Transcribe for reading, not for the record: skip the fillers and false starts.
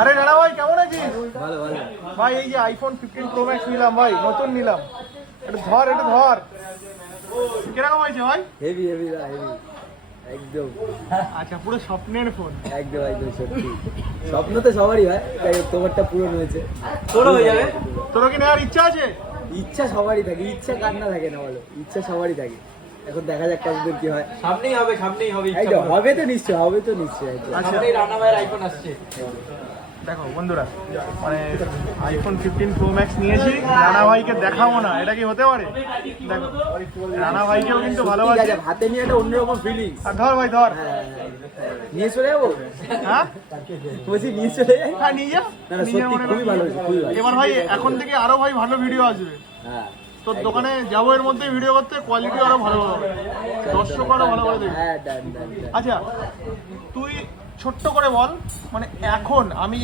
আরে রানা ভাই কেমন আছিস? ভালো ভালো ভাই এই যে আইফোন 15 প্রো ম্যাক্স নিলাম ভাই, নতুন নিলাম। এটা ধর কিরকম হয়েছে ভাই? হেভি হেভি হেভি একদম। আচ্ছা, পুরো স্বপ্নের ফোন। একদম একদম সত্যি, স্বপ্ন তো সবারই হয়, তাই তোমারটা পূরণ হয়েছে। তোরও হয়ে যাবে। তোর কি নেওয়ার ইচ্ছা আছে? ইচ্ছা সবারই থাকে, ইচ্ছা কার না থাকে না বলো, ইচ্ছা সবারই থাকে। এখন দেখা যাক কতদূর কি হয়। সামনেই হবে একদম হবে তো নিশ্চয়, হবে তো নিশ্চয় একদম। আচ্ছা সামনেই রানা ভাইয়ের আইফোন আসছে। দেখো বন্ধুরা, মানে আইফোন 15 প্রো ম্যাক্স নিয়েছি, রানা ভাইকে দেখাবো না, এটা কি হতে পারে? দেখো রানা ভাইকেও কিন্তু ঠিক ভালোবাসি। আছে, হাতে নিয়ে একটা অন্যরকম ফিলিংস। আর ধর ভাই ধর। নিয়ে চলে যাবো, হ্যাঁ বলছি নিয়ে চলে যাই। হ্যাঁ নিয়ে যা। না না সত্যি খুবই ভালো হয়েছে, খুবই ভালো। এবার ভাই এখন থেকে আরো ভাই ভালো ভিডিও আসবে। হ্যাঁ তোর দোকানে যাবো এর মধ্যে ভিডিও করতে, কোয়ালিটি আরো ভালো হবে, দর্শক আরো ভালো করে দেবে। হ্যাঁ ডান ডান ডান। আচ্ছা তুই ছোট্ট করে বল, মানে এখন আমি